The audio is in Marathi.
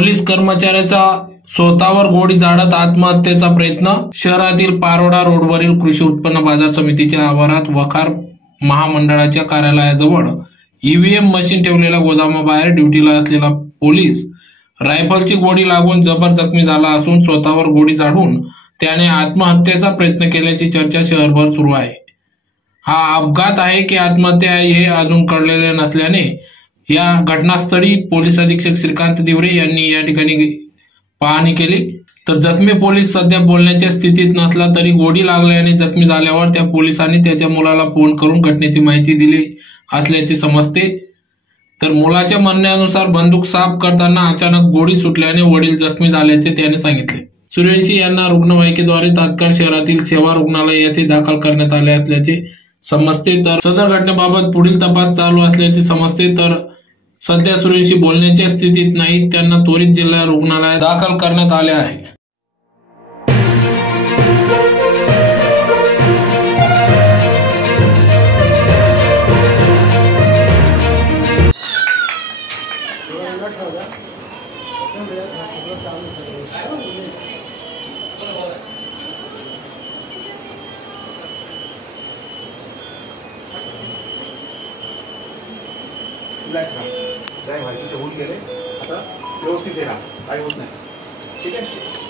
पोलीस कर्मचाऱ्याचा स्वतःवर गोळी झाडत आत्महत्येचा प्रयत्न। शहरातील पारोडा रोडवरील कृषी उत्पन्न बाजार समितीच्या आवारात वखार महामंडळाच्या कार्यालयाजवळ ईव्हीएम मशीन ठेवलेल्या गोदामाबाहेर ड्युटीला असलेला पोलीस रायफलची गोळी लागून जबर जखमी झाला असून स्वतःवर गोळी झाडून त्याने आत्महत्येचा प्रयत्न केल्याची चर्चा शहरभर सुरू आहे। हा अपघात आहे की आत्महत्या आहे हे अजून कळलेले नसल्याने या घटनास्थळी पोलीस अधीक्षक श्रीकांत दिवरे यांनी या ठिकाणी पाहणी केली। तर जखमी पोलीस सध्या बोलण्याच्या स्थितीत नसला तरी गोळी लागल्याने जखमी झाल्यावर त्या पोलिसांनी त्याच्या मुलाला फोन करून घटनेची माहिती दिली असल्याचे समजते। तर मुलाच्या म्हणण्यानुसार बंदूक साफ करताना अचानक गोळी सुटल्याने वडील जखमी झाल्याचे त्याने सांगितले। सूर्यवंशी यांना रुग्णवाहिकेद्वारे तात्काळ शहरातील सेवा रुग्णालय येथे दाखल करण्यात आले असल्याचे समजते। तर सदर घटनेबाबत पुढील तपास चालू असल्याचे समजते। तर सध्या सूर्यवंशी बोलण्याच्या स्थितीत नाहीत, त्यांना त्वरित जिल्हा रुग्णालयात दाखल करण्यात आले आहे। काय माहिती होऊन गेले, आता व्यवस्थित राहा, काही होत नाही, ठीक आहे।